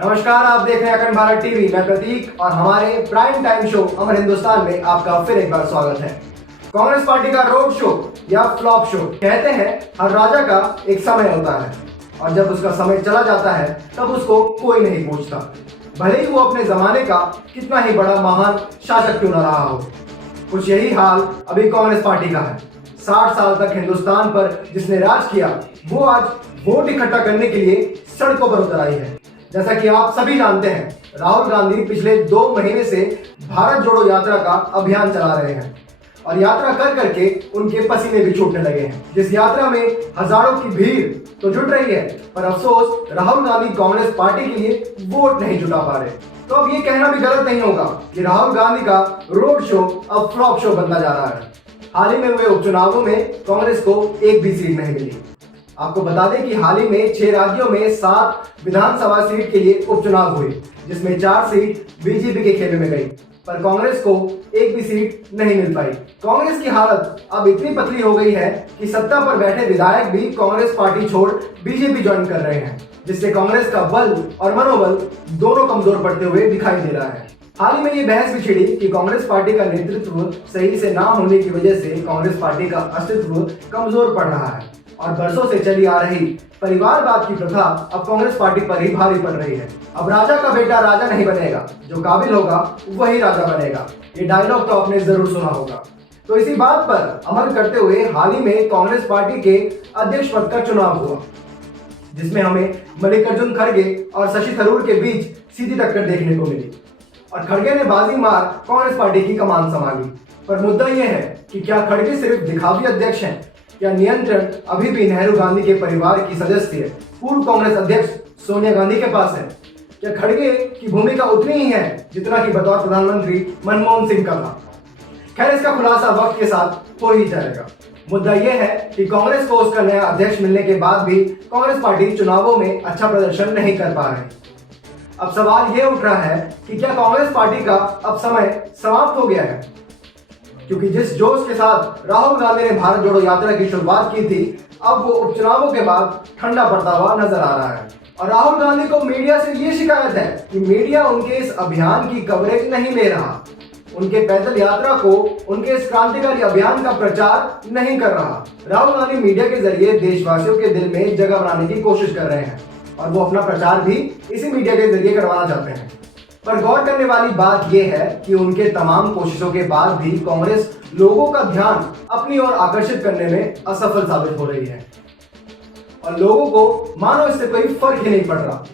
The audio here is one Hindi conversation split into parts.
नमस्कार, आप देख रहे हैं अखंड भारत टीवी। मैं प्रतीक और हमारे प्राइम टाइम शो अमर हिंदुस्तान में आपका फिर एक बार स्वागत है। कांग्रेस पार्टी का रोड शो या फ्लॉप शो, कहते हैं हर राजा का एक समय होता है और जब उसका समय चला जाता है तब उसको कोई नहीं पूछता, भले ही वो अपने जमाने का कितना ही बड़ा महान शासक क्यों न रहा हो। कुछ यही हाल अभी कांग्रेस पार्टी का है। 60 साल तक हिंदुस्तान पर जिसने राज किया वो आज वोट इकट्ठा करने के लिए सड़कों पर उतर आई है। जैसा कि आप सभी जानते हैं, राहुल गांधी पिछले 2 महीने से भारत जोड़ो यात्रा का अभियान चला रहे हैं और यात्रा कर करके उनके पसीने भी छूटने लगे हैं। जिस यात्रा में हजारों की भीड़ तो जुट रही है, पर अफसोस राहुल गांधी कांग्रेस पार्टी के लिए वोट नहीं जुटा पा रहे। तो अब ये कहना भी गलत नहीं होगा कि राहुल गांधी का रोड शो अब फ्लॉप शो बनता जा रहा है। हाल ही में हुए उपचुनावों में कांग्रेस को एक भी सीट नहीं मिली। आपको बता दें कि हाल ही में 6 राज्यों में 7 विधानसभा सीट के लिए उपचुनाव हुए, जिसमें 4 सीट बीजेपी के खेमे में गई, पर कांग्रेस को एक भी सीट नहीं मिल पाई। कांग्रेस की हालत अब इतनी पतली हो गई है कि सत्ता पर बैठे विधायक भी कांग्रेस पार्टी छोड़ बीजेपी ज्वाइन कर रहे हैं, जिससे कांग्रेस का बल और मनोबल दोनों कमजोर पड़ते हुए दिखाई दे रहा है। हाल ही में ये बहस भी छिड़ी कि कांग्रेस पार्टी का नेतृत्व सही से ना होने की वजह से कांग्रेस पार्टी का अस्तित्व कमजोर पड़ रहा है और बरसों से चली आ रही परिवारवाद की प्रथा अब कांग्रेस पार्टी पर ही भारी पड़ रही है। अब राजा का बेटा राजा नहीं बनेगा, जो काबिल होगा वही राजा बनेगा। ये डायलॉग तो आपने जरूर सुना होगा। तो इसी बात पर अमल करते हुए हाल ही में कांग्रेस पार्टी के अध्यक्ष पद का चुनाव हुआ, जिसमें हमें मल्लिकार्जुन खड़गे और शशि थरूर के बीच सीधी टक्कर देखने को मिली और खड़गे ने बाजी मार कांग्रेस पार्टी की कमान संभाली। पर मुद्दा यह है कि क्या खड़गे सिर्फ दिखावी अध्यक्ष हैं या नियंत्रण अभी भी नेहरू गांधी के परिवार की सदस्य पूर्व कांग्रेस अध्यक्ष सोनिया गांधी के पास है? क्या खड़गे की भूमिका उतनी ही है जितना कि बतौर प्रधानमंत्री मनमोहन सिंह का था? खैर, इसका खुलासा वक्त के साथ हो ही जाएगा। मुद्दा यह है कि कांग्रेस को उसका नया अध्यक्ष मिलने के बाद भी कांग्रेस पार्टी चुनावों में अच्छा प्रदर्शन नहीं कर पा रही। अब सवाल यह उठ रहा है कि क्या कांग्रेस पार्टी का अब समय समाप्त हो गया है? क्योंकि जिस जोश के साथ राहुल गांधी ने भारत जोड़ो यात्रा की शुरुआत की थी, अब वो उपचुनावों के बाद ठंडा पड़ता हुआ नजर आ रहा है। और राहुल गांधी को मीडिया से ये शिकायत है कि मीडिया उनके इस अभियान की कवरेज नहीं ले रहा, उनके पैदल यात्रा को, उनके इस क्रांतिकारी अभियान का प्रचार नहीं कर रहा। राहुल गांधी मीडिया के जरिए देशवासियों के दिल में जगह बनाने की कोशिश कर रहे हैं और वो अपना प्रचार भी इसी मीडिया के जरिए करवाना चाहते हैं। पर गौर करने वाली बात यह है कि उनके तमाम कोशिशों के बाद भी कांग्रेस लोगों का ध्यान अपनी ओर आकर्षित करने में असफल साबित हो रही है और लोगों को मानो इससे कोई फर्क ही नहीं पड़ रहा।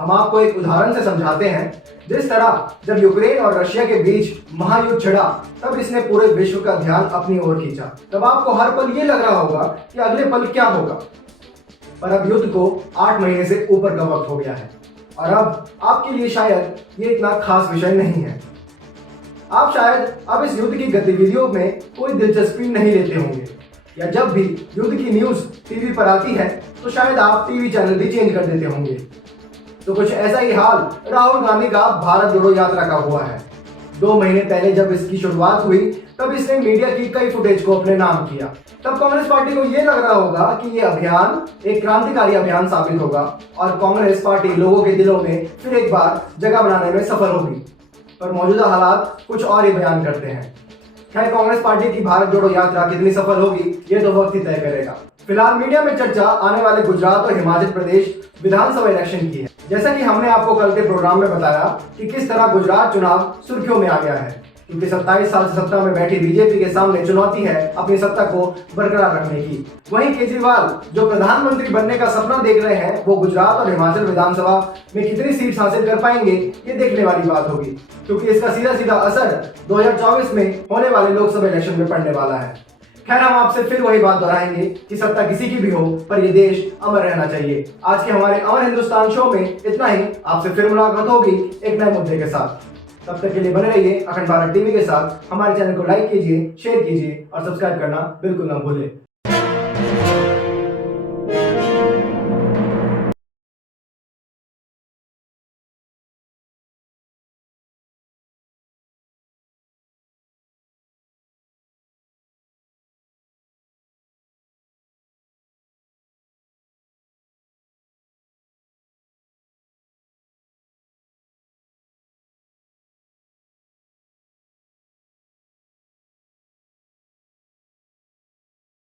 हम आपको एक उदाहरण से समझाते हैं। जिस तरह जब यूक्रेन और रशिया के बीच महायुद्ध छिड़ा, तब इसने पूरे विश्व का ध्यान अपनी ओर खींचा। तब आपको हर पल ये लग रहा होगा कि अगले पल क्या होगा, पर अब युद्ध को 8 महीने से ऊपर का वक्त हो गया है और अब आपके लिए शायद ये इतना खास विषय नहीं है। आप शायद अब इस युद्ध की गतिविधियों में कोई दिलचस्पी नहीं लेते होंगे, या जब भी युद्ध की न्यूज़ टीवी पर आती है तो शायद आप टीवी चैनल भी चेंज कर देते होंगे। तो कुछ ऐसा ही हाल राहुल गांधी का भारत जोड़ो यात्रा का हुआ है। 2 महीने पहले जब इसकी शुरुआत हुई, तब इसने मीडिया की कई फुटेज को अपने नाम किया। तब कांग्रेस पार्टी को यह लग रहा होगा कि यह अभियान एक क्रांतिकारी अभियान साबित होगा और कांग्रेस पार्टी लोगों के दिलों में फिर एक बार जगह बनाने में सफल होगी। पर मौजूदा हालात कुछ और ही बयान करते हैं। खैर, कांग्रेस पार्टी की भारत जोड़ो यात्रा कितनी सफल होगी ये तो वक्त ही तय करेगा। फिलहाल मीडिया में चर्चा आने वाले गुजरात और हिमाचल प्रदेश विधानसभा इलेक्शन की है। जैसा कि हमने आपको कल के प्रोग्राम में बताया कि किस तरह गुजरात चुनाव सुर्खियों में आ गया है, क्योंकि 27 साल से सत्ता में बैठी बीजेपी के सामने चुनौती है अपनी सत्ता को बरकरार रखने की। वहीं केजरीवाल जो प्रधानमंत्री बनने का सपना देख रहे हैं, वो गुजरात और हिमाचल विधानसभा में कितनी सीट हासिल कर पाएंगे ये देखने वाली बात होगी, क्योंकि इसका सीधा सीधा असर 2024 में होने वाले लोकसभा इलेक्शन में पड़ने वाला है। खैर, हम आपसे फिर वही बात दोहराएंगे कि सत्ता किसी की भी हो, पर ये देश अमर रहना चाहिए। आज के हमारे अमर हिंदुस्तान शो में इतना ही। आपसे फिर मुलाकात होगी एक नए मुद्दे के साथ। तब तक के लिए बने रहिए अखंड भारत टीवी के साथ। हमारे चैनल को लाइक कीजिए, शेयर कीजिए और सब्सक्राइब करना बिल्कुल ना भूलें।